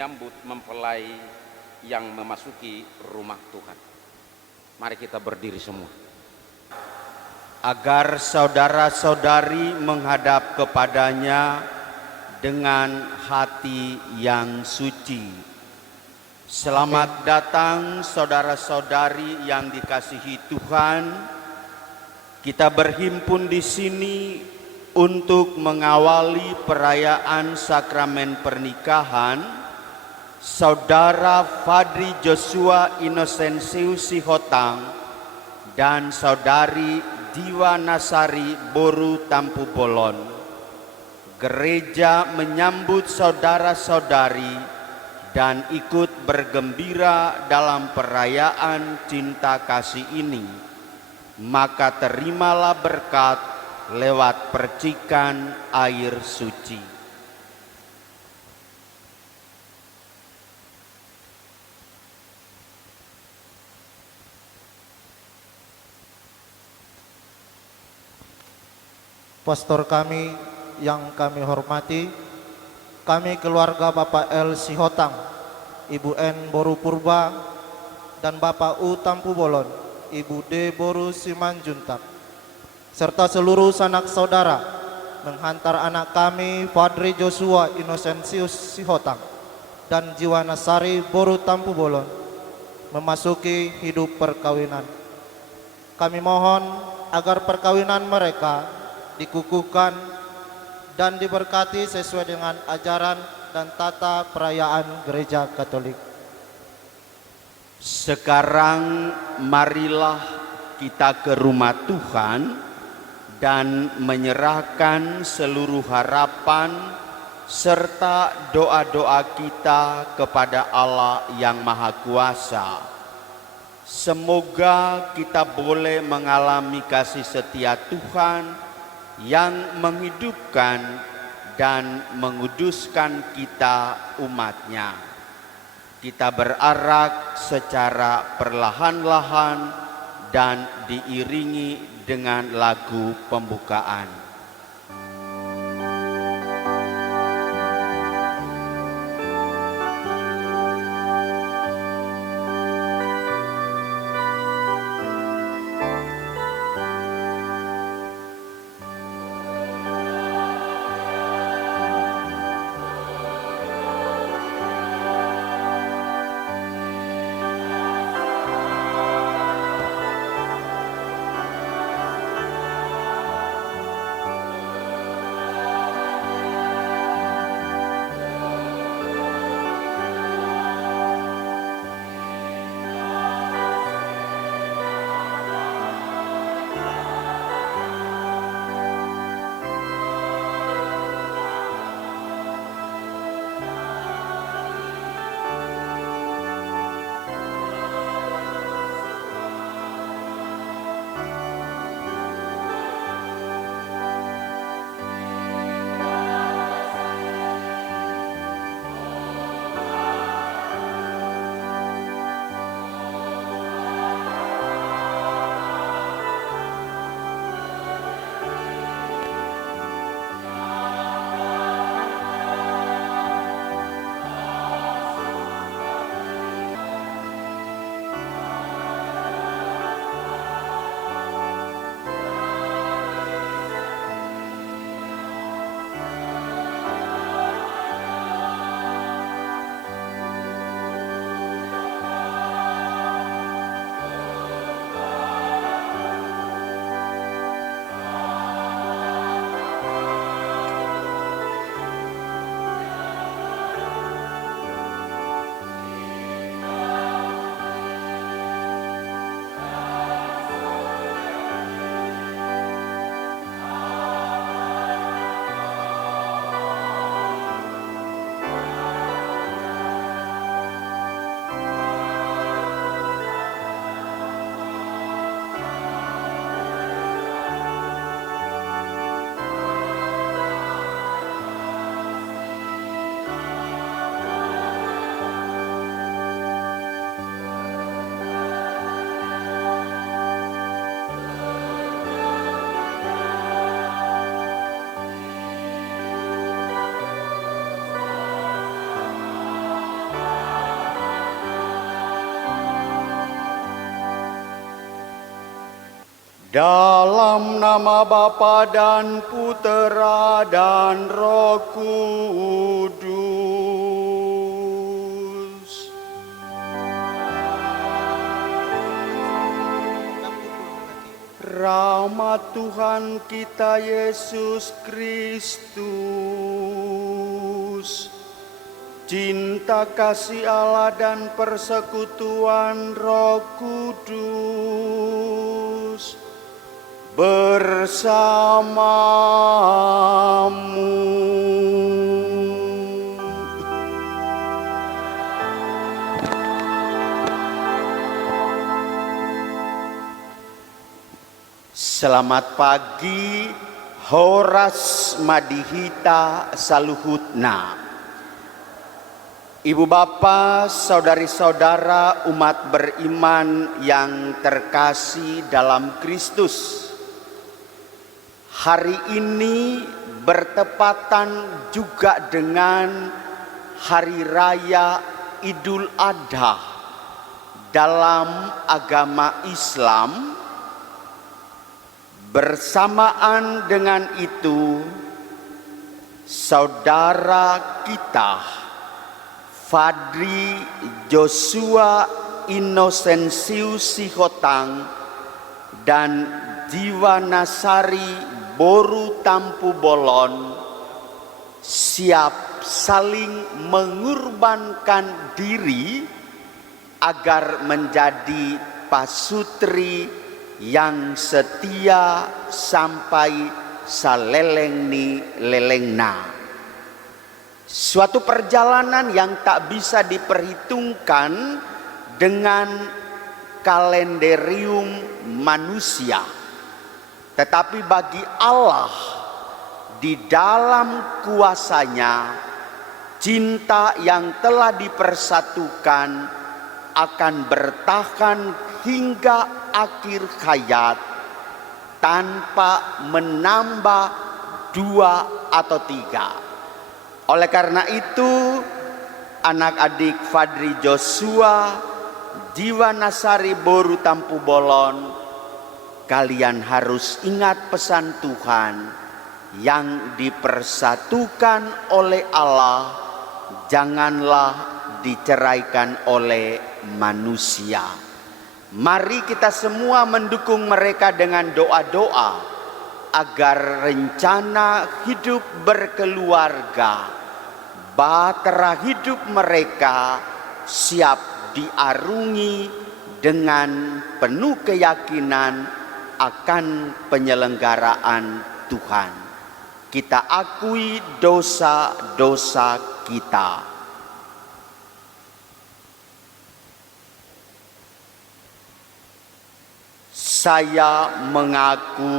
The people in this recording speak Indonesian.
menyambut mempelai yang memasuki rumah Tuhan. Mari kita berdiri semua. Agar saudara-saudari menghadap kepadanya dengan hati yang suci. Selamat datang saudara-saudari yang dikasihi Tuhan. Kita berhimpun di sini untuk mengawali perayaan sakramen pernikahan Saudara Fadri Joshua Inosensius Sihotang dan Saudari Diwa Nasari Boru Tampu Bolon. Gereja menyambut saudara-saudari dan ikut bergembira dalam perayaan cinta kasih ini. Maka terimalah berkat lewat percikan air suci. Pastor kami yang kami hormati, kami keluarga Bapak L. Sihotang, Ibu N. Boru Purba, dan Bapak U. Tampu Bolon, Ibu D. Boru Simanjuntak, serta seluruh sanak saudara menghantar anak kami Fadri Joshua Inosensius Sihotang dan Jiwa Nasari Boru Tampu Bolon memasuki hidup perkawinan. Kami mohon agar perkawinan mereka dikukuhkan dan diberkati sesuai dengan ajaran dan tata perayaan Gereja Katolik. Sekarang marilah kita ke rumah Tuhan dan menyerahkan seluruh harapan serta doa-doa kita kepada Allah yang Maha Kuasa. Semoga kita boleh mengalami kasih setia Tuhan yang menghidupkan dan menguduskan kita umatnya. Kita berarak secara perlahan-lahan dan diiringi dengan lagu pembukaan. Dalam nama Bapa dan Putera dan Roh Kudus. Rahmat Tuhan kita Yesus Kristus, cinta kasih Allah dan persekutuan Roh Kudus bersamamu. Selamat pagi, Horas Madihita Saluhutna. Ibu bapa, saudari-saudara umat beriman yang terkasih dalam Kristus. Hari ini bertepatan juga dengan Hari Raya Idul Adha dalam agama Islam. Bersamaan dengan itu, saudara kita Fadri Joshua Inosensius Sihotang dan Diwanasari Boru Tampu Bolon siap saling mengorbankan diri agar menjadi pasutri yang setia sampai salelengni lelengna. Suatu perjalanan yang tak bisa diperhitungkan dengan kalenderium manusia. Tetapi bagi Allah, di dalam kuasanya, cinta yang telah dipersatukan akan bertahan hingga akhir hayat tanpa menambah 2 atau 3. Oleh karena itu, anak-adik Fadri Joshua, Diwanasari Boru Tampu Bolon, kalian harus ingat pesan Tuhan yang dipersatukan oleh Allah, janganlah diceraikan oleh manusia. Mari kita semua mendukung mereka dengan doa-doa agar rencana hidup berkeluarga, bahtera hidup mereka siap diarungi dengan penuh keyakinan akan penyelenggaraan Tuhan. Kita akui dosa-dosa kita. Saya mengaku